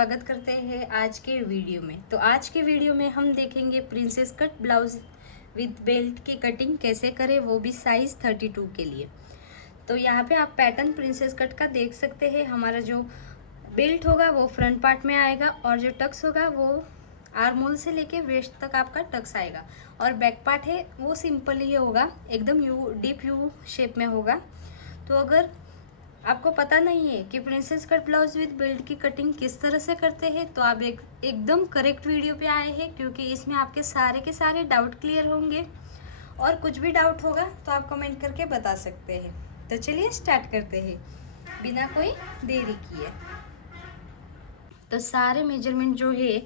स्वागत करते हैं आज के वीडियो में। तो आज के वीडियो में हम देखेंगे princess cut blouse with belt की कटिंग कैसे करें, वो भी साइज 32 के लिए। तो यहाँ पे आप पैटर्न प्रिंसेस कट का देख सकते हैं। हमारा जो बेल्ट होगा वो फ्रंट पार्ट में आएगा और जो टक्स होगा वो आर्म होल से लेके वेस्ट तक आपका टक्स आएगा। और बैक पार्ट है वो सिंपल ही होगा, एकदम डीप यू शेप में होगा। तो अगर आपको पता नहीं है कि princess cut blouse with belt की कटिंग किस तरह से करते हैं, तो आप एकदम करेक्ट वीडियो पे आए हैं, क्योंकि इसमें आपके सारे के सारे डाउट क्लियर होंगे। और कुछ भी डाउट होगा तो आप कमेंट करके बता सकते हैं। तो चलिए स्टार्ट करते हैं बिना कोई देरी किए। तो सारे मेजरमेंट जो है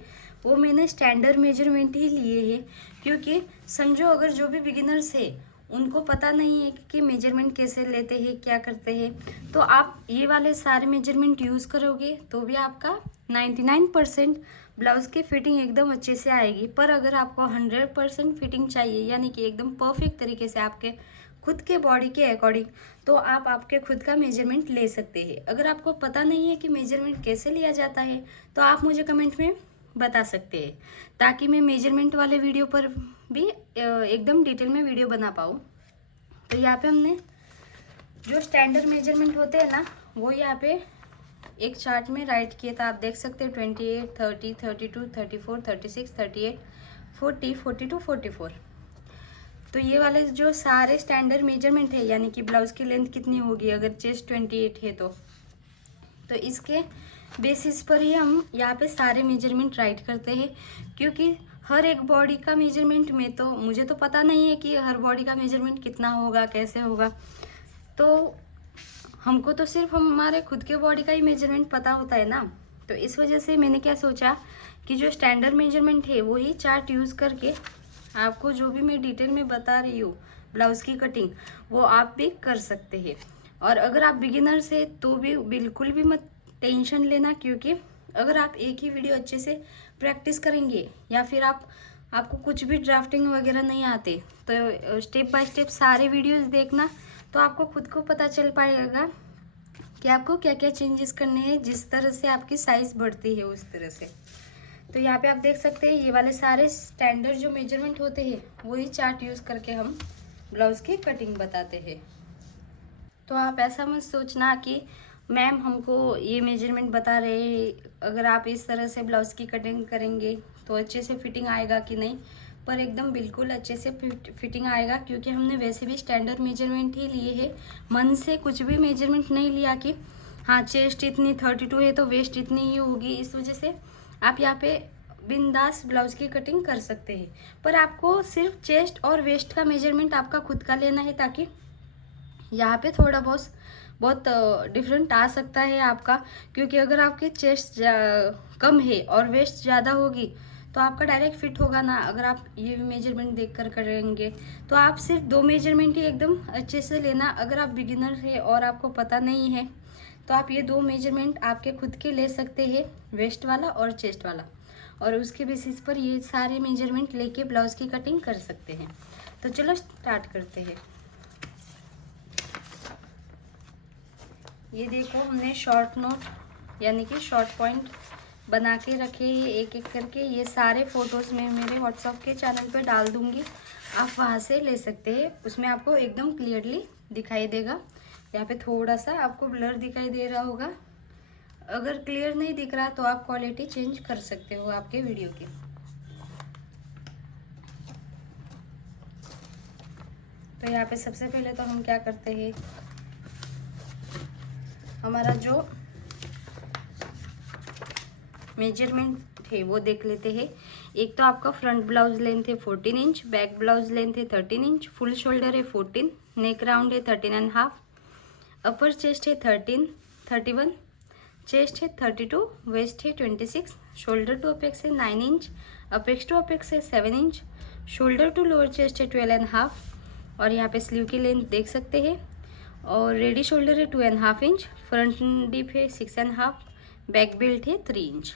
वो मैंने स्टैंडर्ड मेजरमेंट ही लिए हैं, क्योंकि समझो अगर जो भी बिगिनर्स है उनको पता नहीं है कि मेजरमेंट कैसे लेते हैं, क्या करते हैं, तो आप ये वाले सारे मेजरमेंट यूज़ करोगे तो भी आपका 99% ब्लाउज़ की फिटिंग एकदम अच्छे से आएगी। पर अगर आपको 100% फिटिंग चाहिए, यानी कि एकदम परफेक्ट तरीके से आपके खुद के बॉडी के अकॉर्डिंग, तो आप आपके खुद का मेजरमेंट ले सकते हैं। अगर आपको पता नहीं है कि मेजरमेंट कैसे लिया जाता है तो आप मुझे कमेंट में बता सकते हैं, ताकि मैं मेजरमेंट वाले वीडियो पर भी एकदम डिटेल में वीडियो बना पाऊँ। तो यहाँ पे हमने जो स्टैंडर्ड मेजरमेंट होते हैं ना, वो यहाँ पे एक चार्ट में राइट किए था। आप देख सकते हैं 28, 30, 32, 34, 36, 38, 40, 42, 44। तो ये वाले जो सारे स्टैंडर्ड मेजरमेंट है, यानी कि ब्लाउज की लेंथ कितनी होगी अगर चेस्ट 28 है तो इसके बेसिस पर ही हम यहाँ पे सारे मेजरमेंट राइट करते हैं। क्योंकि हर एक बॉडी का मेजरमेंट में तो मुझे तो पता नहीं है कि हर बॉडी का मेजरमेंट कितना होगा, कैसे होगा। तो हमको तो सिर्फ हमारे खुद के बॉडी का ही मेजरमेंट पता होता है ना। तो इस वजह से मैंने क्या सोचा कि जो स्टैंडर्ड मेजरमेंट है वही चार्ट यूज़ करके आपको जो भी मैं डिटेल में बता रही हूँ ब्लाउज़ की कटिंग, वो आप भी कर सकते हैं। और अगर आप बिगिनर्स है तो भी बिल्कुल भी मत टेंशन लेना, क्योंकि अगर आप एक ही वीडियो अच्छे से प्रैक्टिस करेंगे या फिर आपको कुछ भी ड्राफ्टिंग वगैरह नहीं आते, तो स्टेप बाय स्टेप सारे वीडियोस देखना, तो आपको खुद को पता चल पाएगा कि आपको क्या क्या चेंजेस करने हैं। जिस तरह से आपकी साइज़ बढ़ती है उस तरह से। तो यहाँ पे आप देख सकते हैं ये वाले सारे स्टैंडर्ड जो मेजरमेंट होते हैं वही चार्ट यूज़ करके हम ब्लाउज़ की कटिंग बताते हैं। तो आप ऐसा मत सोचना कि मैम हमको ये मेजरमेंट बता रहे हैं, अगर आप इस तरह से ब्लाउज़ की कटिंग करेंगे तो अच्छे से फिटिंग आएगा कि नहीं। पर एकदम बिल्कुल अच्छे से फिटिंग आएगा, क्योंकि हमने वैसे भी स्टैंडर्ड मेजरमेंट ही लिए हैं। मन से कुछ भी मेजरमेंट नहीं लिया कि हाँ चेस्ट इतनी 32 है तो वेस्ट इतनी ही होगी। इस वजह से आप यहाँ पे बिंदास ब्लाउज़ की कटिंग कर सकते हैं। पर आपको सिर्फ चेस्ट और वेस्ट का मेजरमेंट आपका खुद का लेना है, ताकि यहाँ पे थोड़ा बहुत डिफरेंट आ सकता है आपका। क्योंकि अगर आपके चेस्ट कम है और वेस्ट ज़्यादा होगी तो आपका डायरेक्ट फिट होगा ना। अगर आप ये मेजरमेंट देख कर करेंगे तो आप सिर्फ 2 मेजरमेंट ही एकदम अच्छे से लेना। अगर आप बिगिनर है और आपको पता नहीं है तो आप ये 2 मेजरमेंट आपके खुद के ले सकते हैं, वेस्ट वाला और चेस्ट वाला, और उसके बेसिस पर ये सारे मेजरमेंट लेके ब्लाउज़ की कटिंग कर सकते हैं। तो चलो स्टार्ट करते हैं। ये देखो हमने शॉर्ट नोट यानी कि शॉर्ट पॉइंट बना के रखे हैं एक एक करके। ये सारे फ़ोटोज़ मैं मेरे व्हाट्सएप के चैनल पे डाल दूँगी, आप वहाँ से ले सकते हैं। उसमें आपको एकदम क्लियरली दिखाई देगा। यहाँ पे थोड़ा सा आपको ब्लर दिखाई दे रहा होगा। अगर क्लियर नहीं दिख रहा तो आप क्वालिटी चेंज कर सकते हो आपके वीडियो की। तो यहाँ पे सबसे पहले तो हम क्या करते हैं, हमारा जो मेजरमेंट है वो देख लेते हैं। एक तो आपका फ्रंट ब्लाउज लेंथ है 14 इंच, बैक ब्लाउज लेंथ है 13 इंच, फुल शोल्डर है 14, नेक राउंड है 13.5, अपर चेस्ट है 31, चेस्ट है 32, वेस्ट है 26, शोल्डर टू अपेक्स है 9 इंच, अपेक्स टू अपेक्स है 7 इंच, शोल्डर टू लोअर चेस्ट है 12.5, और यहाँ पे स्लीव की लेंथ देख सकते हैं। और रेडी शोल्डर है 2.5 इंच, फ्रंट डीप है 6.5, बैक बेल्ट है 3 इंच।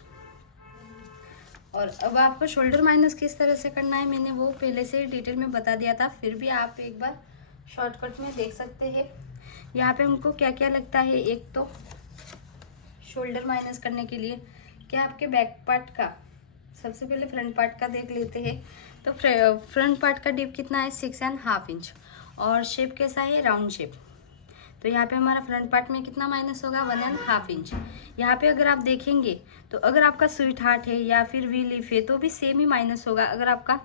और अब आपको शोल्डर माइनस किस तरह से करना है मैंने वो पहले से ही डिटेल में बता दिया था, फिर भी आप एक बार शॉर्टकट में देख सकते हैं। यहाँ पे हमको क्या क्या लगता है। एक तो शोल्डर माइनस करने के लिए क्या आपके बैक पार्ट का, सबसे पहले फ्रंट पार्ट का देख लेते हैं। तो फ्रंट पार्ट का डिप कितना है 6.5 इंच और शेप कैसा है राउंड शेप। तो यहाँ पे हमारा फ्रंट पार्ट में कितना माइनस होगा 1.5 इंच। यहाँ पे अगर आप देखेंगे तो अगर आपका स्वीट हार्ट है या फिर वी लीफ है तो भी सेम ही माइनस होगा। अगर आपका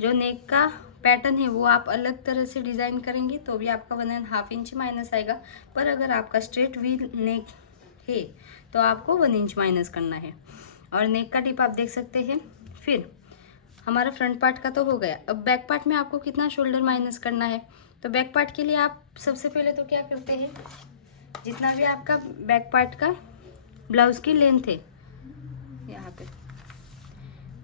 जो नेक का पैटर्न है वो आप अलग तरह से डिज़ाइन करेंगे तो भी आपका 1.5 इंच माइनस आएगा। पर अगर आपका स्ट्रेट वी नेक है तो आपको 1 इंच माइनस करना है। और नेक का टिप आप देख सकते हैं। फिर हमारा फ्रंट पार्ट का तो हो गया। अब बैक पार्ट में आपको कितना शोल्डर माइनस करना है। तो बैक पार्ट के लिए आप सबसे पहले तो क्या करते हैं, जितना भी आपका बैक पार्ट का ब्लाउज की लेंथ है, यहाँ पे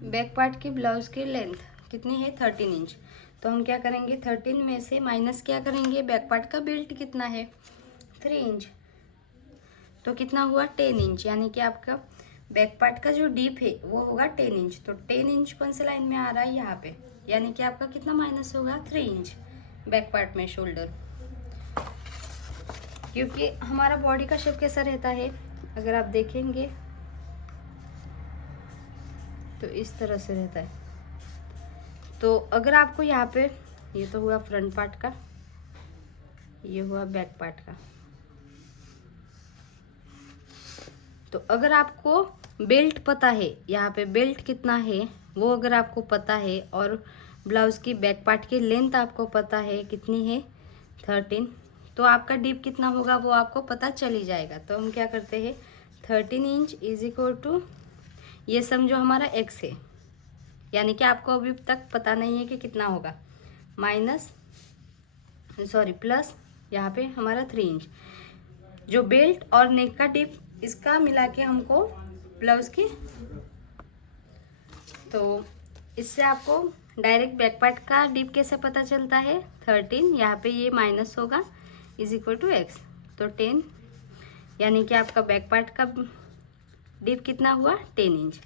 बैक पार्ट की ब्लाउज की लेंथ कितनी है 13 इंच। तो हम क्या करेंगे 13 में से माइनस क्या करेंगे, बैक पार्ट का बेल्ट कितना है 3 इंच, तो कितना हुआ 10 इंच। यानी कि आपका बैक पार्ट का जो डीप है वो होगा 10 इंच। तो 10 इंच कौन से लाइन में आ रहा है यहाँ पे, यानी कि आपका कितना माइनस होगा 3 इंच बैक पार्ट में शोल्डर। क्योंकि हमारा बॉडी का शेप कैसा रहता है, अगर आप देखेंगे तो इस तरह से रहता है। तो अगर आपको यहाँ पे, ये तो हुआ फ्रंट पार्ट का, ये हुआ बैक पार्ट का। तो अगर आपको बेल्ट पता है, यहाँ पे बेल्ट कितना है वो अगर आपको पता है और ब्लाउज की बैक पार्ट की लेंथ आपको पता है कितनी है 13, तो आपका डीप कितना होगा वो आपको पता चल ही जाएगा। तो हम क्या करते हैं 13 इंच इज इक्वल टू, ये समझो हमारा एक्स है, यानी कि आपको अभी तक पता नहीं है कि कितना होगा, प्लस यहाँ पे हमारा 3 इंच जो बेल्ट और नेक का डिप इसका मिला के हमको ब्लाउज की। तो इससे आपको डायरेक्ट बैक पार्ट का डिप कैसे पता चलता है 13, यहाँ पे ये माइनस होगा इज इक्वल टू एक्स, तो 10, यानी कि आपका बैक पार्ट का डिप कितना हुआ 10 इंच।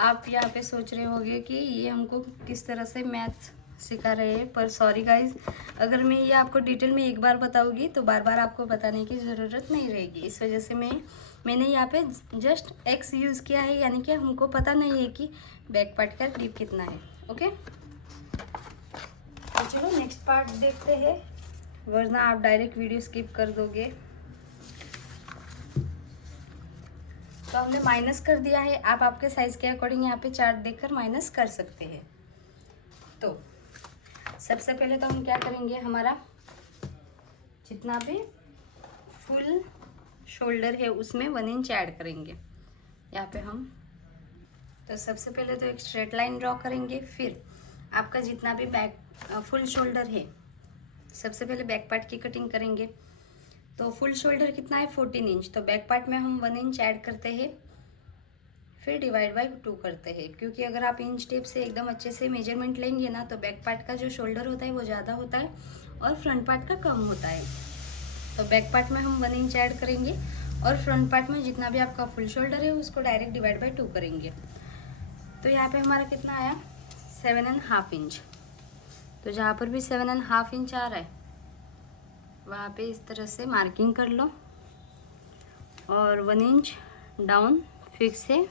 आप यहाँ पे सोच रहे होंगे कि ये हमको किस तरह से मैथ सिखा रहे हैं, पर सॉरी गाइज, अगर मैं ये आपको डिटेल में एक बार बताऊंगी तो बार बार आपको बताने की ज़रूरत नहीं रहेगी। इस वजह से मैंने यहाँ पे जस्ट एक्स यूज़ किया है, यानी कि हमको पता नहीं है कि बैक पार्ट का डिप कितना है। ओके, तो चलो नेक्स्ट पार्ट देखते हैं, वरना आप डायरेक्ट वीडियो स्किप कर दोगे। तो हमने माइनस कर दिया है, आप आपके साइज के अकॉर्डिंग यहाँ पे चार्ट देखकर माइनस कर सकते हैं। तो सबसे पहले तो हम क्या करेंगे, हमारा जितना भी फुल शोल्डर है उसमें 1 इंच ऐड करेंगे यहाँ पे हम। तो सबसे पहले तो एक स्ट्रेट लाइन ड्रॉ करेंगे। फिर आपका जितना भी बैक फुल शोल्डर है, सबसे पहले बैक पार्ट की कटिंग करेंगे। तो फुल शोल्डर कितना है 14 इंच, तो बैक पार्ट में हम 1 इंच ऐड करते हैं, फिर डिवाइड बाई 2 करते हैं। क्योंकि अगर आप इंच टेप से एकदम अच्छे से मेजरमेंट लेंगे ना तो बैक पार्ट का जो शोल्डर होता है वो ज़्यादा होता है और फ्रंट पार्ट का कम होता है। तो बैक पार्ट में हम 1 इंच ऐड करेंगे और फ्रंट पार्ट में जितना भी आपका फुल शोल्डर है उसको डायरेक्ट डिवाइड बाई 2 करेंगे। तो यहाँ पे हमारा कितना आया 7.5 इंच। तो जहाँ पर भी 7.5 इंच आ रहा है वहाँ पे इस तरह से मार्किंग कर लो और 1 इंच डाउन फिक्स है।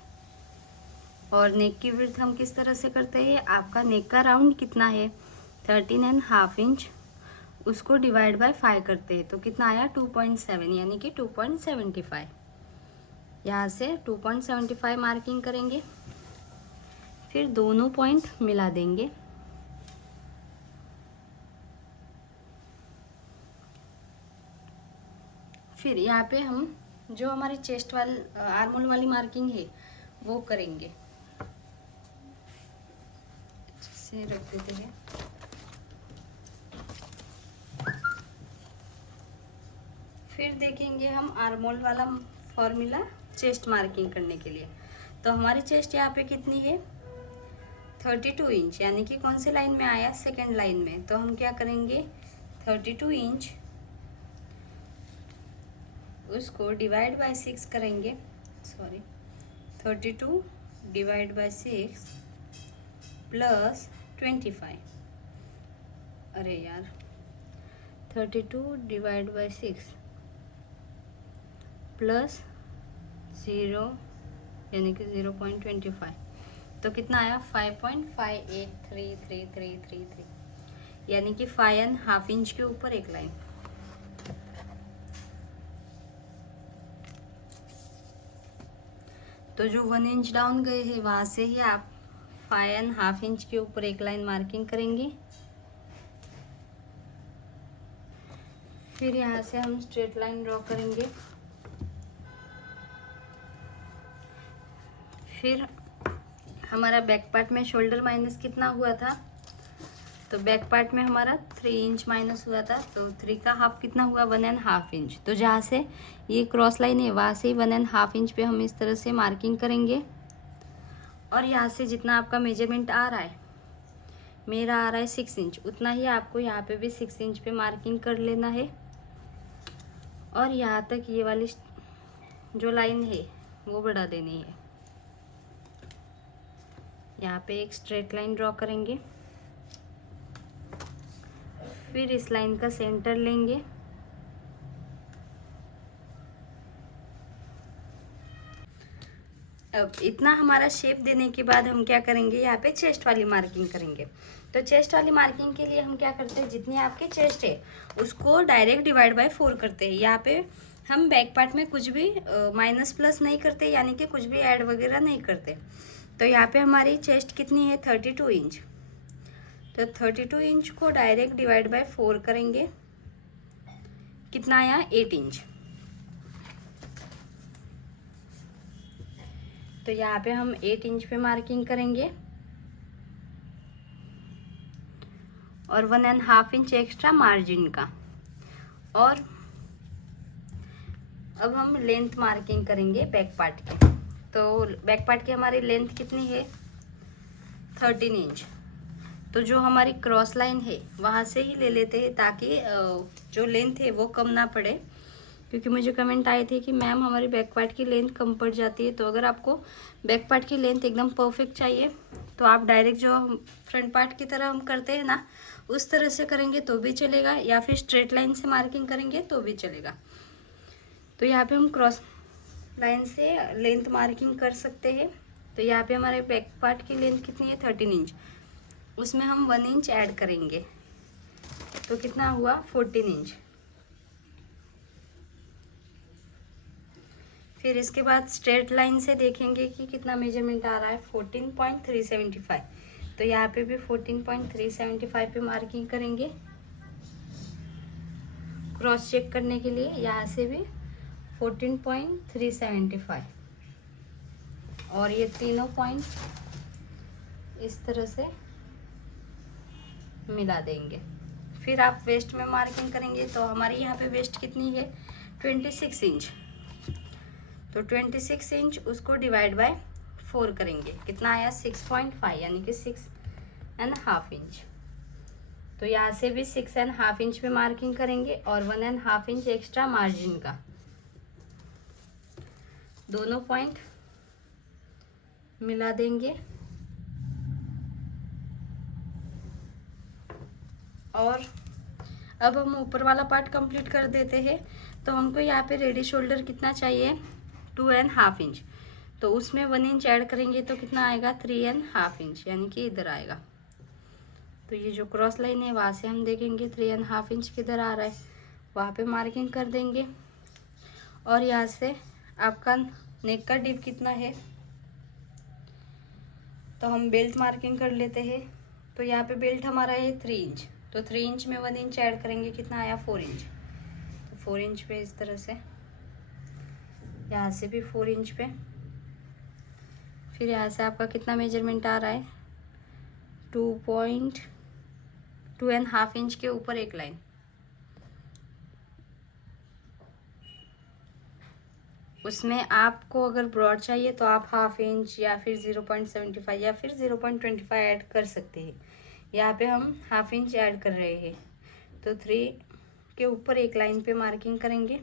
और नेक की विड्थ हम किस तरह से करते हैं, आपका नेक का राउंड कितना है 13.5 इंच, उसको डिवाइड बाय 5 करते हैं तो कितना आया 2.7, यानी कि 2.75। यहाँ से 2.75 मार्किंग करेंगे, फिर दोनों पॉइंट मिला देंगे। फिर यहाँ पे हम जो हमारी चेस्ट वाली आर्मोल वाली मार्किंग है वो करेंगे, से रख देते हैं। फिर देखेंगे हम आर्मोल वाला फॉर्मूला चेस्ट मार्किंग करने के लिए। तो हमारी चेस्ट यहाँ पे कितनी है 32 इंच, यानी कि कौन से लाइन में आया सेकंड लाइन में। तो हम क्या करेंगे 32 इंच उसको डिवाइड बाय 6 करेंगे, 32 डिवाइड बाय 6 प्लस 25, अरे यार 32 डिवाइड बाय 6 प्लस 0 यानी कि 0.25। तो कितना आया 5.583333, यानी कि 5.5 इंच के ऊपर एक लाइन। तो जो 1 इंच डाउन गए हैं वहां से ही आप 5.5 इंच के ऊपर एक लाइन मार्किंग करेंगे। फिर यहाँ से हम स्ट्रेट लाइन ड्रॉ करेंगे। फिर हमारा बैक पार्ट में शोल्डर माइनस कितना हुआ था, तो बैक पार्ट में हमारा 3 इंच माइनस हुआ था, तो 3 का हाफ कितना हुआ 1.5 इंच। तो जहाँ से ये क्रॉस लाइन है वहाँ से 1.5 इंच पे हम इस तरह से मार्किंग करेंगे। और यहाँ से जितना आपका मेजरमेंट आ रहा है, मेरा आ रहा है 6 इंच, उतना ही आपको यहाँ पे भी 6 इंच पे मार्किंग कर लेना है। और यहाँ तक ये वाली जो लाइन है वो बढ़ा देनी है। यहाँ पे एक स्ट्रेट लाइन ड्रॉ करेंगे। फिर इस लाइन का सेंटर लेंगे। अब इतना हमारा शेप देने के बाद हम क्या करेंगे, यहाँ पे चेस्ट वाली मार्किंग करेंगे। तो चेस्ट वाली मार्किंग के लिए हम क्या करते हैं, जितनी आपकी चेस्ट है उसको डायरेक्ट डिवाइड बाय 4 करते हैं। यहाँ पे हम बैक पार्ट में कुछ भी माइनस प्लस नहीं करते, यानी कि कुछ भी ऐड वगैरह नहीं करते। तो यहाँ पे हमारी चेस्ट कितनी है 32 इंच। तो 32 इंच को डायरेक्ट डिवाइड बाय 4 करेंगे, कितना आया 8 इंच। तो यहाँ पे हम 8 इंच पे मार्किंग करेंगे और 1.5 इंच एक्स्ट्रा मार्जिन का। और अब हम लेंथ मार्किंग करेंगे बैक पार्ट की। तो बैक पार्ट की हमारी लेंथ कितनी है 13 इंच। तो जो हमारी क्रॉस लाइन है वहाँ से ही ले लेते हैं, ताकि जो लेंथ है वो कम ना पड़े। क्योंकि मुझे कमेंट आए थे कि मैम हमारी बैक पार्ट की लेंथ कम पड़ जाती है। तो अगर आपको बैक पार्ट की लेंथ एकदम परफेक्ट चाहिए तो आप डायरेक्ट जो फ्रंट पार्ट की तरह हम करते हैं ना, उस तरह से करेंगे तो भी चलेगा, या फिर स्ट्रेट लाइन से मार्किंग करेंगे तो भी चलेगा। तो यहाँ पे हम क्रॉस लाइन से लेंथ मार्किंग कर सकते हैं। तो यहाँ पे हमारे बैक पार्ट की लेंथ कितनी है 13 इंच, उसमें हम 1 इंच ऐड करेंगे। तो कितना हुआ 14 इंच। फिर इसके बाद स्ट्रेट लाइन से देखेंगे कि कितना मेजरमेंट आ रहा है 14.375। तो यहाँ पे भी 14.375 पे मार्किंग करेंगे। क्रॉस चेक करने के लिए यहाँ से भी 14.375 और ये तीनों पॉइंट इस तरह से मिला देंगे। फिर आप वेस्ट में मार्किंग करेंगे। तो हमारी यहाँ पे वेस्ट कितनी है 26 इंच। तो 26 इंच उसको डिवाइड बाय 4 करेंगे, कितना आया 6.5, यानी कि 6.5 इंच। तो यहाँ से भी 6.5 इंच पे मार्किंग करेंगे और 1.5 इंच एक्स्ट्रा मार्जिन का। दोनों पॉइंट मिला देंगे और अब हम ऊपर वाला पार्ट कंप्लीट कर देते हैं। तो हमको यहाँ पे रेडी शोल्डर कितना चाहिए 2.5 इंच। तो उसमें 1 इंच ऐड करेंगे तो कितना आएगा 3.5 इंच, यानी कि इधर आएगा। तो ये जो क्रॉस लाइन है वहाँ से हम देखेंगे 3.5 इंच किधर आ रहा है, वहाँ पे मार्किंग कर देंगे। और यहाँ से आपका नेक का डिप कितना है, तो हम बेल्ट मार्किंग कर लेते हैं। तो यहाँ पे बेल्ट हमारा है 3 इंच। तो 3 इंच में 1 इंच ऐड करेंगे, कितना आया 4 इंच। तो 4 इंच पे इस तरह से, यहाँ से भी 4 इंच पे। फिर यहाँ से आपका कितना मेजरमेंट आ रहा है 2.5 इंच के ऊपर एक लाइन। उसमें आपको अगर ब्रॉड चाहिए तो आप 1/2 इंच या फिर 0.75 या फिर 0.25 ऐड कर सकते हैं। यहाँ पे हम 1/2 इंच ऐड कर रहे हैं। तो 3 के ऊपर एक लाइन पे मार्किंग करेंगे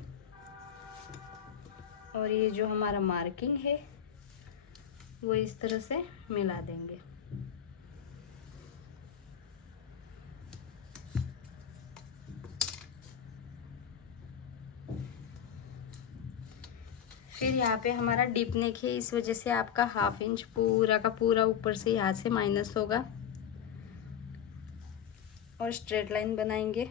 और ये जो हमारा मार्किंग है वो इस तरह से मिला देंगे। फिर यहाँ पे हमारा डीप नेक है, इस वजह से आपका 1/2 इंच पूरा का पूरा ऊपर से यहाँ से माइनस होगा और स्ट्रेट लाइन बनाएंगे।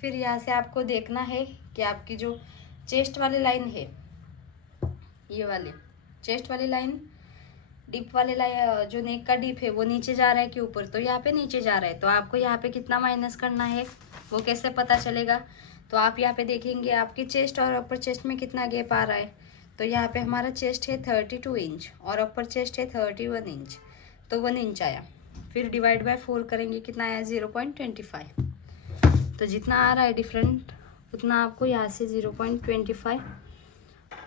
फिर यहाँ से आपको देखना है कि आपकी जो चेस्ट वाली लाइन है, ये वाली चेस्ट वाली लाइन, डीप वाले लाइन, जो नेक का डीप है वो नीचे जा रहा है कि ऊपर, तो यहाँ पे नीचे जा रहा है। तो आपको यहाँ पे कितना माइनस करना है वो कैसे पता चलेगा, तो आप यहाँ पे देखेंगे आपकी चेस्ट और अपर चेस्ट में कितना गैप आ रहा है। तो यहाँ पे हमारा चेस्ट है 32 इंच और अपर चेस्ट है 31 इंच, तो 1 इंच आया। फिर डिवाइड बाय 4 करेंगे, कितना आया 0.25। तो जितना आ रहा है डिफरेंट उतना आपको यहाँ से 0.25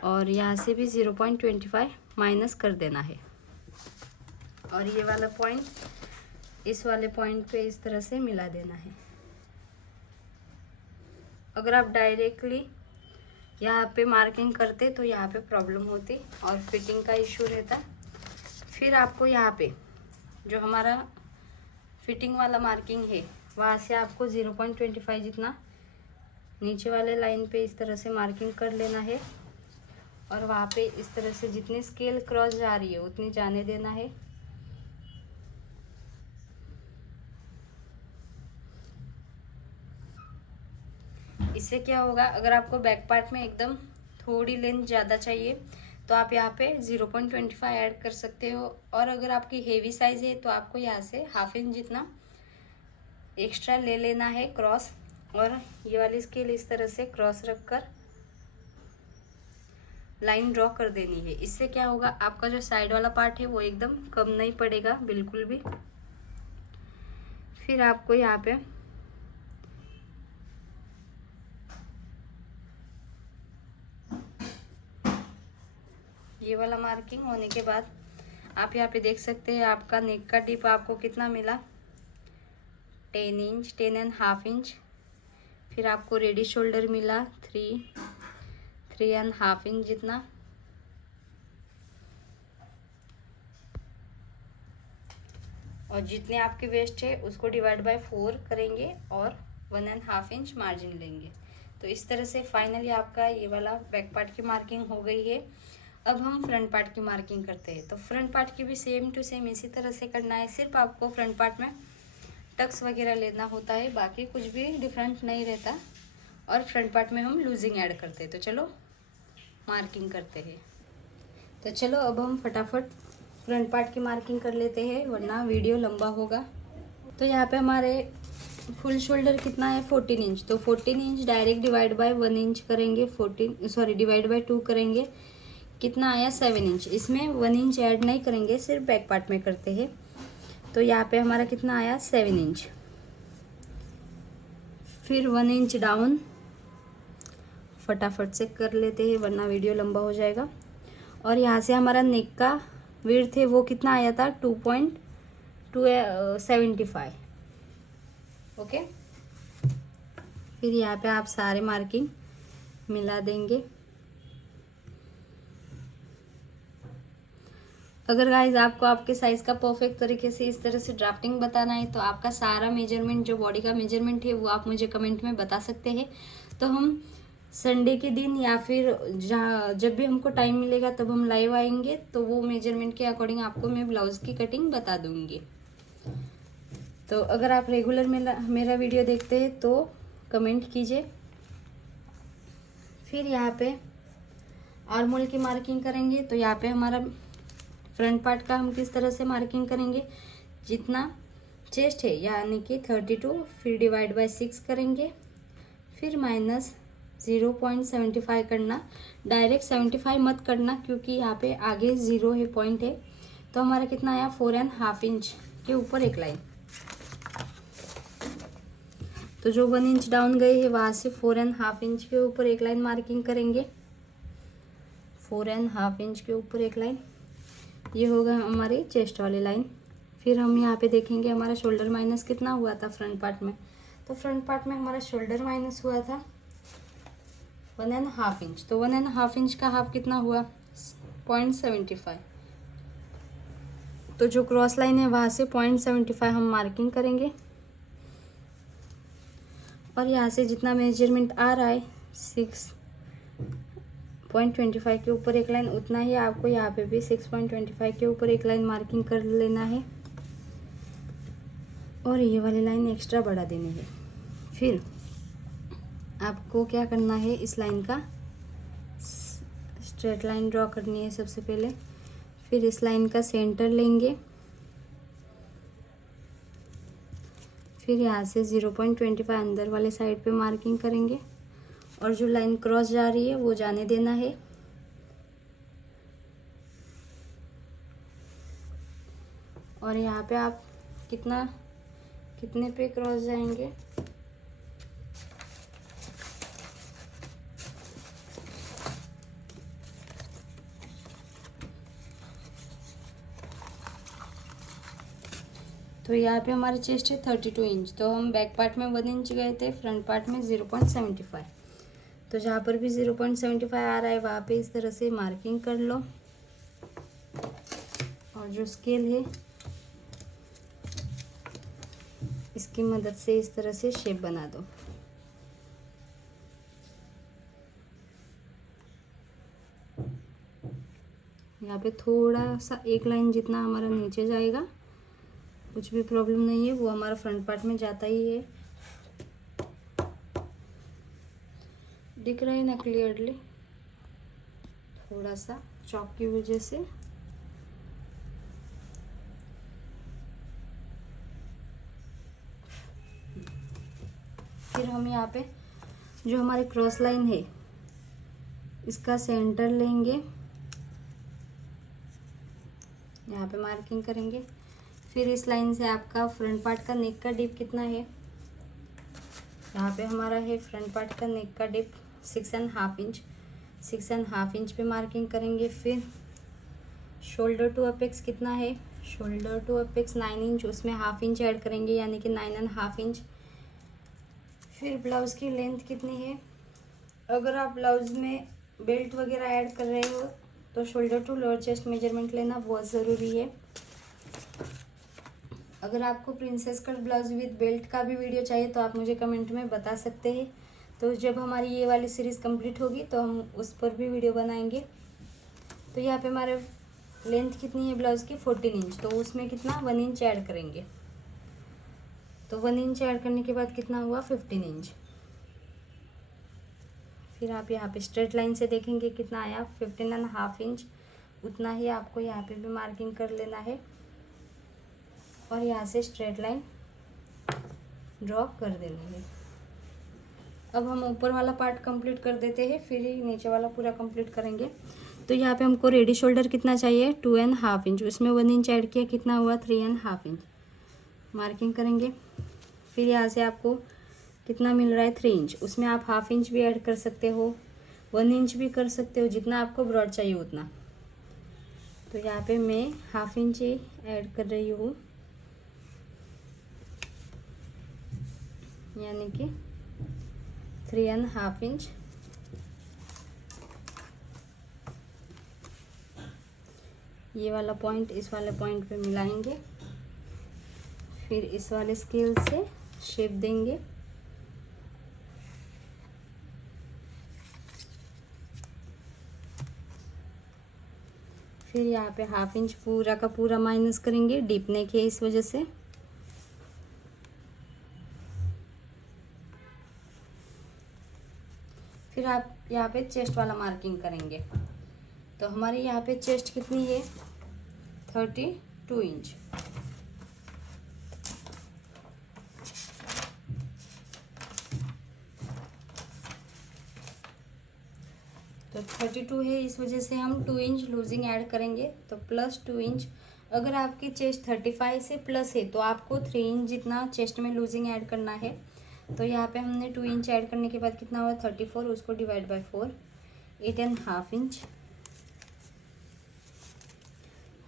और यहाँ से भी 0.25 माइनस कर देना है। और ये वाला पॉइंट इस वाले पॉइंट पे इस तरह से मिला देना है। अगर आप डायरेक्टली यहाँ पे मार्किंग करते तो यहाँ पे प्रॉब्लम होती और फिटिंग का इशू रहता। फिर आपको यहाँ पे जो हमारा फिटिंग वाला मार्किंग है वहाँ से आपको 0.25 जितना नीचे वाले लाइन पे इस तरह से मार्किंग कर लेना है और वहाँ पे इस तरह से जितनी स्केल क्रॉस जा रही है उतनी जाने देना है। इससे क्या होगा, अगर आपको बैक पार्ट में एकदम थोड़ी लेंथ ज़्यादा चाहिए तो आप यहाँ पे 0.25 ऐड कर सकते हो, और अगर आपकी हेवी साइज़ है तो आपको यहाँ से 1/2 इंच जितना एक्स्ट्रा ले लेना है क्रॉस, और ये वाली स्केल इस तरह से क्रॉस रखकर लाइन ड्रॉ कर देनी है। इससे क्या होगा, आपका जो साइड वाला पार्ट है वो एकदम कम नहीं पड़ेगा बिल्कुल भी। फिर आपको यहाँ पे ये वाला मार्किंग होने के बाद आप यहाँ पे देख सकते हैं आपका नेक का डिप आपको कितना मिला, 10 इंच, 10.5 इंच। फिर आपको रेडी शोल्डर मिला 3.5 इंच जितना। और जितने आपके वेस्ट है उसको डिवाइड बाय 4 करेंगे और 1.5 इंच मार्जिन लेंगे। तो इस तरह से फाइनली आपका ये वाला बैक पार्ट की मार्किंग हो गई है। अब हम फ्रंट पार्ट की मार्किंग करते हैं। तो फ्रंट पार्ट की भी सेम टू सेम इसी तरह से करना है, सिर्फ आपको फ्रंट पार्ट में टक्स वगैरह लेना होता है, बाकी कुछ भी डिफरेंट नहीं रहता। और फ्रंट पार्ट में हम लूजिंग ऐड करते हैं। तो चलो मार्किंग करते हैं। तो चलो अब हम फटाफट फ्रंट पार्ट की मार्किंग कर लेते हैं, वरना वीडियो लंबा होगा। तो यहाँ पे हमारे फुल शोल्डर कितना है 14 इंच, तो 14 inch direct divide by 1 inch करेंगे, डिवाइड बाय 2 करेंगे, कितना आया 7 इंच। इसमें 1 इंच ऐड नहीं करेंगे, सिर्फ बैक पार्ट में करते हैं। तो यहाँ पे हमारा कितना आया 7 इंच। फिर 1 इंच डाउन फटाफट से कर लेते हैं, वरना वीडियो लंबा हो जाएगा। और यहाँ से हमारा नेक का विड्थ है वो कितना आया था 2.275। ओके, फिर यहाँ पे आप सारे मार्किंग मिला देंगे। अगर गाइज आपको आपके साइज़ का परफेक्ट तरीके से इस तरह से ड्राफ्टिंग बताना है तो आपका सारा मेजरमेंट, जो बॉडी का मेजरमेंट है वो आप मुझे कमेंट में बता सकते हैं। तो हम संडे के दिन या फिर जब भी हमको टाइम मिलेगा तब हम लाइव आएंगे, तो वो मेजरमेंट के अकॉर्डिंग आपको मैं ब्लाउज़ की कटिंग बता दूंगी। तो अगर आप रेगुलर मेरा वीडियो देखते हैं तो कमेंट कीजिए। फिर यहाँ पे आर्म होल की मार्किंग करेंगे। तो यहाँ पे हमारा फ्रंट पार्ट का हम किस तरह से मार्किंग करेंगे, जितना चेस्ट है यानी कि 32, फिर डिवाइड बाय 6 करेंगे, फिर माइनस 0.75 करना। डायरेक्ट 75 मत करना क्योंकि यहाँ पे आगे 0 है, पॉइंट है। तो हमारा कितना आया 4.5 इंच के ऊपर एक लाइन। तो जो 1 इंच डाउन गए है वहाँ से 4.5 इंच के ऊपर एक लाइन मार्किंग करेंगे, 4.5 इंच के ऊपर एक लाइन। ये होगा हमारी चेस्ट वाली लाइन। फिर हम यहाँ पे देखेंगे हमारा शोल्डर माइनस कितना हुआ था फ्रंट पार्ट में। तो फ्रंट पार्ट में हमारा शोल्डर माइनस हुआ था 1.5 इंच। तो 1.5 इंच का हाफ कितना हुआ 0.75। तो जो क्रॉस लाइन है वहाँ से 0.75 हम मार्किंग करेंगे। और यहाँ से जितना मेजरमेंट आ रहा है 6.25 के ऊपर एक लाइन, उतना ही आपको यहाँ पे भी 6.25 के ऊपर एक लाइन मार्किंग कर लेना है और ये वाली लाइन एक्स्ट्रा बढ़ा देनी है। फिर आपको क्या करना है, इस लाइन का स्ट्रेट लाइन ड्रॉ करनी है सबसे पहले। फिर इस लाइन का सेंटर लेंगे, फिर यहाँ से 0.25 अंदर वाले साइड पे मार्किंग करेंगे और जो लाइन क्रॉस जा रही है वो जाने देना है। और यहाँ पे आप कितने पे क्रॉस जाएंगे, तो यहाँ पे हमारी चेस्ट है 32 इंच, तो हम बैक पार्ट में 1 इंच गए थे, फ्रंट पार्ट में 0.75। तो जहाँ पर भी 0.75 आ रहा है वहाँ पे इस तरह से मार्किंग कर लो और जो स्केल है इसकी मदद से इस तरह से शेप बना दो। यहाँ पे थोड़ा सा एक लाइन जितना हमारा नीचे जाएगा, कुछ भी प्रॉब्लम नहीं है, वो हमारा फ्रंट पार्ट में जाता ही है। दिख रहा है ना क्लियरली, थोड़ा सा चॉक की वजह से। फिर हम यहाँ पे जो हमारी क्रॉस लाइन है इसका सेंटर लेंगे, यहाँ पे मार्किंग करेंगे। फिर इस लाइन से आपका फ्रंट पार्ट का नेक का डिप कितना है, यहाँ पे हमारा है फ्रंट पार्ट का नेक का डिप 6.5 इंच। 6.5 इंच पे मार्किंग करेंगे। फिर शोल्डर टू अपेक्स कितना है, शोल्डर टू अपेक्स 9 इंच, उसमें हाफ इंच ऐड करेंगे यानी कि 9.5 इंच। फिर ब्लाउज़ की लेंथ कितनी है, अगर आप ब्लाउज़ में बेल्ट वगैरह ऐड कर रहे हो तो shoulder to lower chest measurement लेना बहुत ज़रूरी है। अगर आपको princess cut blouse with belt का भी वीडियो चाहिए तो आप मुझे कमेंट में बता सकते हैं। तो जब हमारी ये वाली सीरीज़ कंप्लीट होगी तो हम उस पर भी वीडियो बनाएंगे। तो यहाँ पे हमारे लेंथ कितनी है ब्लाउज़ की 14 इंच, तो उसमें कितना 1 इंच ऐड करेंगे। तो 1 इंच ऐड करने के बाद कितना हुआ 15 इंच। फिर आप यहाँ पे स्ट्रेट लाइन से देखेंगे कितना आया 15.5 इंच, उतना ही आपको यहाँ पे भी मार्किंग कर लेना है और यहाँ से स्ट्रेट लाइन ड्रॉ कर देनी है। अब हम ऊपर वाला पार्ट कंप्लीट कर देते हैं, फिर ही नीचे वाला पूरा कंप्लीट करेंगे। तो यहाँ पे हमको रेडी शोल्डर कितना चाहिए 2.5 इंच, उसमें 1 इंच ऐड किया, कितना हुआ 3.5 इंच मार्किंग करेंगे। फिर यहाँ से आपको कितना मिल रहा है 3 इंच, उसमें आप हाफ इंच भी ऐड कर सकते हो, 1 इंच भी कर सकते हो, जितना आपको ब्रॉड चाहिए उतना। तो यहाँ पे मैं हाफ इंच ही ऐड कर रही हूँ, यानी कि 3.5 इंच। ये वाला पॉइंट इस वाले पॉइंट पे मिलाएंगे, फिर इस वाले स्केल से शेप देंगे। फिर यहाँ पे हाफ इंच पूरा का पूरा माइनस करेंगे, डीप नेक है इस वजह से। फिर आप यहाँ पे चेस्ट वाला मार्किंग करेंगे। तो हमारे यहाँ पे चेस्ट कितनी है 32 इंच। तो 32 है, इस वजह से हम 2 इंच लूजिंग ऐड करेंगे, तो प्लस 2 इंच। अगर आपकी चेस्ट 35 से प्लस है तो आपको 3 इंच जितना चेस्ट में लूजिंग ऐड करना है। तो यहाँ पे हमने 2 इंच ऐड करने के बाद कितना हुआ 34, उसको डिवाइड बाय 4 8.5 इंच।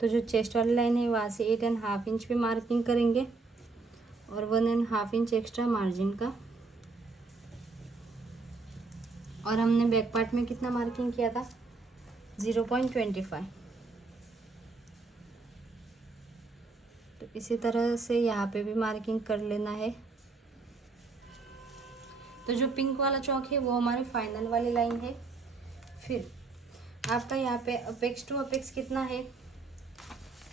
तो जो चेस्ट वाली लाइन है वहाँ से 8.5 इंच पे मार्किंग करेंगे और 1.5 इंच एक्स्ट्रा मार्जिन का। और हमने बैक पार्ट में कितना मार्किंग किया था 0.25। तो इसी तरह से यहाँ पे भी मार्किंग कर लेना है। तो जो पिंक वाला चौक है वो हमारी फाइनल वाली लाइन है। फिर आपका यहाँ पे अपेक्स टू अपेक्स कितना है,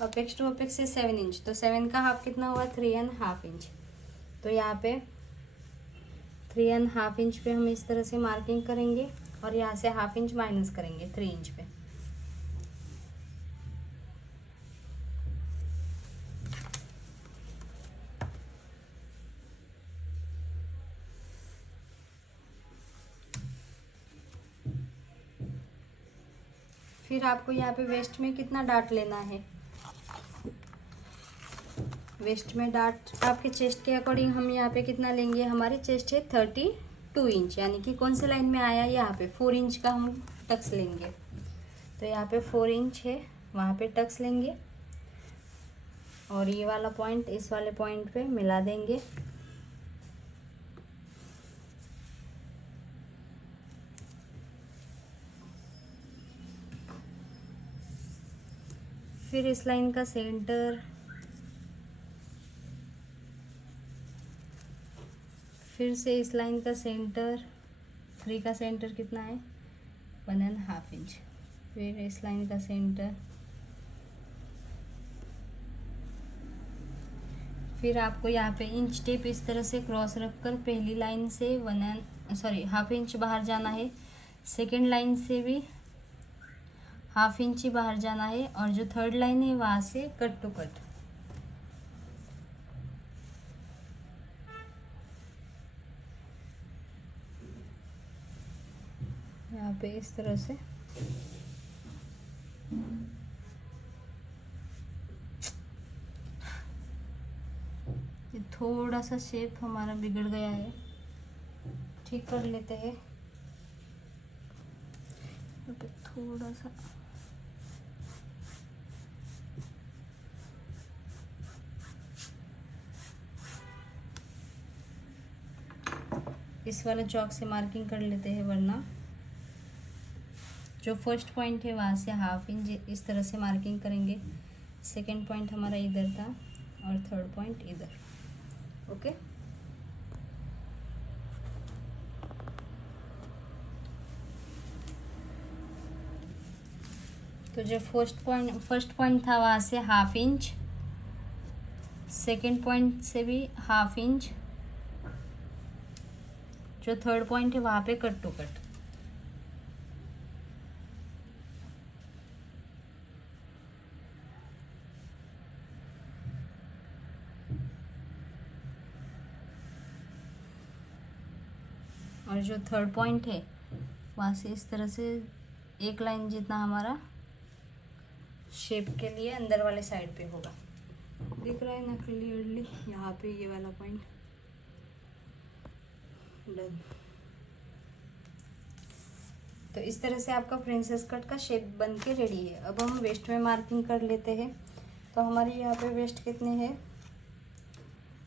अपेक्स टू अपेक्स है 7 इंच, तो 7 का हाफ कितना हुआ 3.5 इंच। तो यहाँ पे 3.5 इंच पे हम इस तरह से मार्किंग करेंगे और यहाँ से हाफ इंच माइनस करेंगे 3 इंच पे। फिर आपको यहाँ पे वेस्ट में कितना डार्ट लेना है, वेस्ट में डार्ट आपके चेस्ट के अकॉर्डिंग हम यहाँ पे कितना लेंगे, हमारी चेस्ट है 32 इंच, यानी कि कौन से लाइन में आया यहाँ पे 4 इंच का हम टक्स लेंगे। तो यहाँ पे 4 इंच है, वहाँ पे टक्स लेंगे और ये वाला पॉइंट इस वाले पॉइंट पे मिला देंगे। फिर इस लाइन का सेंटर, फिर से इस लाइन का सेंटर, 3 का सेंटर कितना है 1.5 इंच। फिर इस लाइन का सेंटर, फिर आपको यहाँ पे इंच टेप इस तरह से क्रॉस रखकर पहली लाइन से हाफ इंच बाहर जाना है, सेकंड लाइन से भी हाफ इंच ही बाहर जाना है और जो थर्ड लाइन है वहाँ से कट टू कट। यहाँ पे इस तरह से ये थोड़ा सा शेप हमारा बिगड़ गया है, ठीक कर लेते हैं। यहाँ पे थोड़ा सा इस वाले चौक से मार्किंग कर लेते हैं, वरना जो फर्स्ट पॉइंट है वहाँ से हाफ इंच इस तरह से मार्किंग करेंगे। सेकंड पॉइंट हमारा इधर था और थर्ड पॉइंट इधर। ओके, तो जो फर्स्ट पॉइंट था वहाँ से हाफ इंच, सेकंड पॉइंट से भी हाफ इंच, जो थर्ड पॉइंट है वहाँ पे कट टू कट। और जो थर्ड पॉइंट है वहाँ से इस तरह से एक लाइन जितना हमारा शेप के लिए अंदर वाले साइड पे होगा। दिख रहा है ना क्लियरली, यहाँ पे ये वाला पॉइंट डन। तो इस तरह से आपका प्रिंसेस कट का शेप बन के रेडी है। अब हम वेस्ट में मार्किंग कर लेते हैं। तो हमारी यहाँ पे वेस्ट कितनी है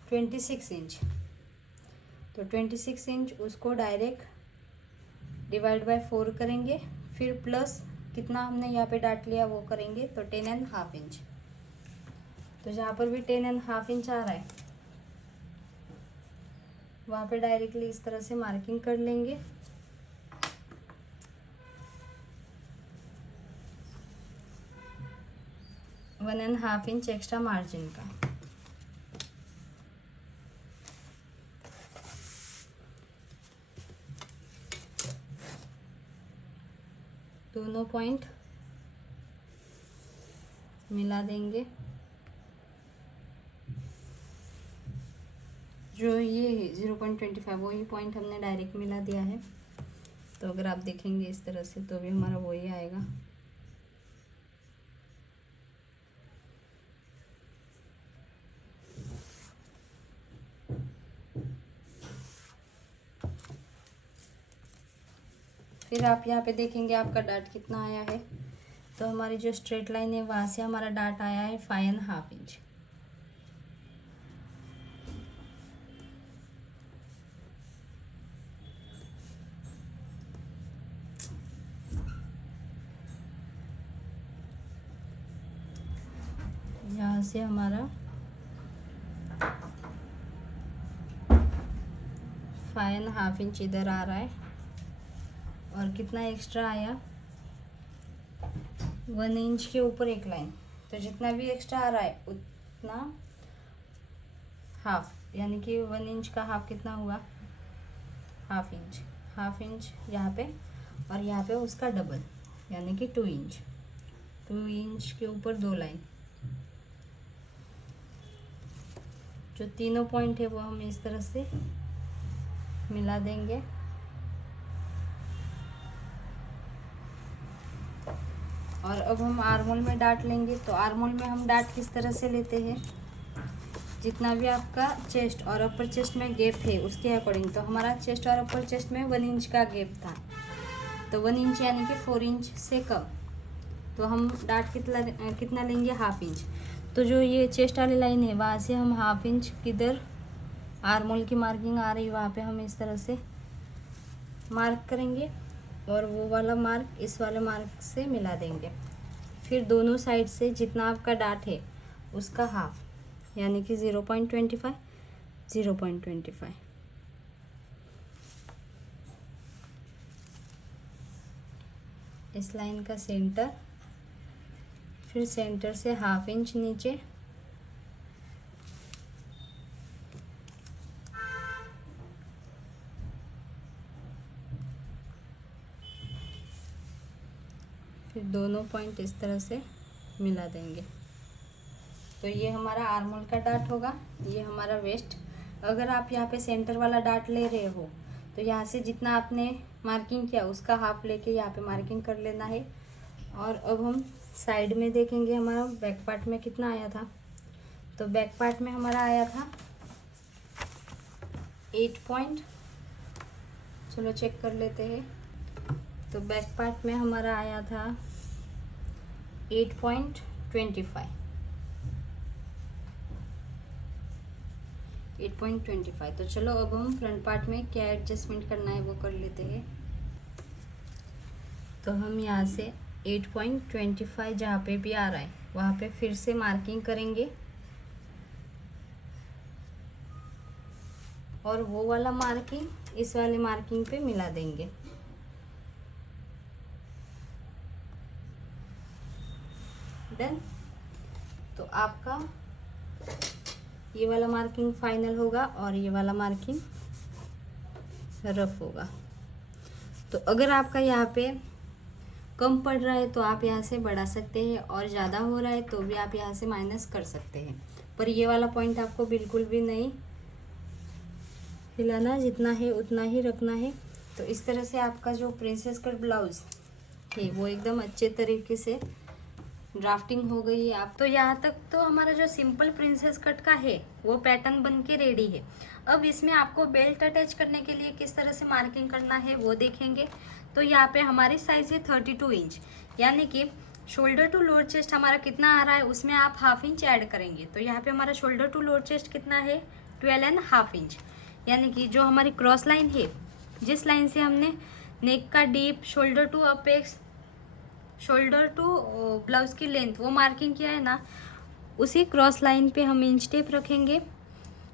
26 इंच। तो 26 इंच उसको डायरेक्ट डिवाइड बाय 4 करेंगे, फिर प्लस कितना हमने यहाँ पे डाट लिया वो करेंगे, तो 10.5 इंच। तो जहाँ पर भी 10.5 इंच आ रहा है वहाँ पे डायरेक्टली इस तरह से मार्किंग कर लेंगे। One and half inch extra margin का। दोनों पॉइंट मिला देंगे। जो ये 0.25 वही पॉइंट हमने डायरेक्ट मिला दिया है। तो अगर आप देखेंगे इस तरह से तो भी हमारा वही आएगा। फिर आप यहाँ पे देखेंगे आपका डाट कितना आया है। तो हमारी जो स्ट्रेट लाइन है वहाँ से हमारा डाट आया है 5.5 इंच। यहाँ से हमारा 5.5 इंच इधर आ रहा है और कितना एक्स्ट्रा आया 1 इंच के ऊपर एक लाइन। तो जितना भी एक्स्ट्रा आ रहा है उतना हाफ, यानी कि 1 इंच का हाफ कितना हुआ हाफ इंच यहाँ पे, और यहाँ पे उसका डबल यानी कि 2 इंच। 2 इंच के ऊपर 2 लाइन। जो तीनों पॉइंट है वो हम इस तरह से मिला देंगे। और अब हम आर्मोल में डाट लेंगे। तो आर्मोल में हम डाट किस तरह से लेते हैं, जितना भी आपका चेस्ट और अपर चेस्ट में गैप है उसके अकॉर्डिंग। तो हमारा चेस्ट और अपर चेस्ट में 1 इंच का गैप था, तो 1 इंच यानी कि 4 इंच से कम। तो हम डाट कितना लेंगे हाफ इंच। तो जो ये चेस्ट वाली लाइन है वहाँ से हम हाफ इंच किधर आर्मोल की मार्किंग आ रही है वहाँ पे हम इस तरह से मार्क करेंगे और वो वाला मार्क इस वाले मार्क से मिला देंगे। फिर दोनों साइड से जितना आपका डाट है उसका हाफ यानी कि 0.25 0.25। इस लाइन का सेंटर, फिर सेंटर से हाफ इंच नीचे, फिर दोनों पॉइंट इस तरह से मिला देंगे। तो ये हमारा आर्मोल का डाट होगा, ये हमारा वेस्ट। अगर आप यहाँ पे सेंटर वाला डाट ले रहे हो तो यहाँ से जितना आपने मार्किंग किया उसका हाफ लेके यहाँ पे मार्किंग कर लेना है। और अब हम साइड में देखेंगे हमारा बैक पार्ट में कितना आया था। तो बैक पार्ट में हमारा आया था 8 पॉइंट, चलो चेक कर लेते हैं। तो बैक पार्ट में हमारा आया था 8.25 8.25। तो चलो अब हम फ्रंट पार्ट में क्या एडजस्टमेंट करना है वो कर लेते हैं। तो हम यहाँ से 8.25 जहाँ पे भी आ रहा है वहाँ पे फिर से मार्किंग करेंगे और वो वाला मार्किंग इस वाले मार्किंग पे मिला देंगे। डन। तो आपका ये वाला मार्किंग फाइनल होगा और ये वाला मार्किंग रफ होगा। तो अगर आपका यहाँ पे कम पड़ रहा है तो आप यहाँ से बढ़ा सकते हैं और ज़्यादा हो रहा है तो भी आप यहाँ से माइनस कर सकते हैं। पर ये वाला पॉइंट आपको बिल्कुल भी नहीं हिलाना, जितना है उतना ही रखना है। तो इस तरह से आपका जो प्रिंसेस कट ब्लाउज है वो एकदम अच्छे तरीके से ड्राफ्टिंग हो गई है। आप तो यहाँ तक तो हमारा जो सिंपल प्रिंसेस कट का है वो पैटर्न बन के रेडी है। अब इसमें आपको बेल्ट अटैच करने के लिए किस तरह से मार्किंग करना है वो देखेंगे। तो यहाँ पे हमारी साइज है 32 इंच, यानी कि शोल्डर टू लोअर चेस्ट हमारा कितना आ रहा है उसमें आप हाफ इंच ऐड करेंगे। तो यहाँ पे हमारा शोल्डर टू लोअर चेस्ट कितना है 12.5 इंच, यानी कि जो हमारी क्रॉस लाइन है जिस लाइन से हमने नेक का deep, shoulder to apex, shoulder to blouse की लेंथ वो मार्किंग किया है ना, उसी क्रॉस लाइन पे हम इंच टेप रखेंगे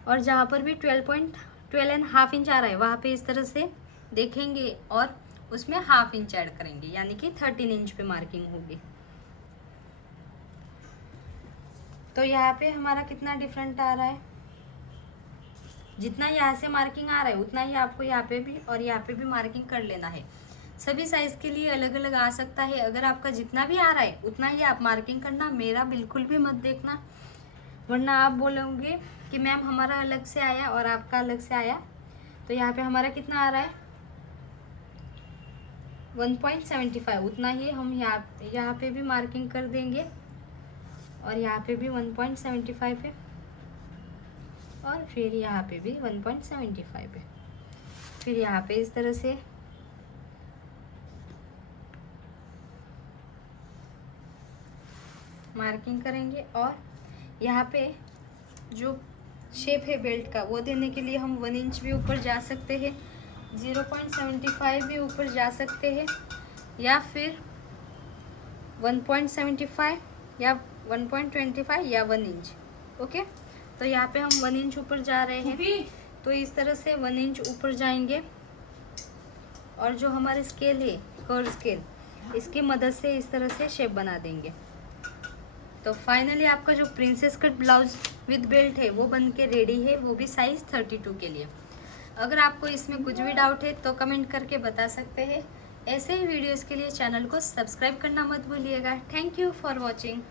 और जहाँ पर भी 12.5 इंच आ रहा है वहाँ पे इस तरह से देखेंगे और उसमें हाफ इंच ऐड करेंगे, यानी कि 13 इंच पे मार्किंग होगी। तो यहाँ पे हमारा कितना डिफरेंट आ रहा है, जितना यहाँ से मार्किंग आ रहा है उतना ही आपको यहाँ पे भी और यहाँ पे भी मार्किंग कर लेना है। सभी साइज के लिए अलग अलग आ सकता है। अगर आपका जितना भी आ रहा है उतना ही आप मार्किंग करना, मेरा बिल्कुल भी मत देखना, वरना आप बोलोगे कि मैम हमारा अलग से आया और आपका अलग से आया। तो यहाँ पे हमारा कितना आ रहा है 1.75, उतना ही हम यहाँ पे भी मार्किंग कर देंगे और यहाँ पे भी 1.75 पे और फिर यहाँ पे भी 1.75 पे, फिर यहाँ पे इस तरह से मार्किंग करेंगे। और यहाँ पे जो शेप है बेल्ट का वो देने के लिए हम 1 इंच भी ऊपर जा सकते हैं, 0.75 भी ऊपर जा सकते हैं, या फिर 1.75 या 1.25 या 1 इंच। ओके, तो यहाँ पे हम 1 इंच ऊपर जा रहे हैं। तो इस तरह से 1 इंच ऊपर जाएंगे और जो हमारे स्केल है कर्व स्केल, इसकी मदद से इस तरह से शेप बना देंगे। तो फाइनली आपका जो princess cut blouse with belt है वो बन के रेडी है, वो भी साइज 32 के लिए। अगर आपको इसमें कुछ भी डाउट है तो कमेंट करके बता सकते हैं। ऐसे ही वीडियोस के लिए चैनल को सब्सक्राइब करना मत भूलिएगा। Thank you for watching.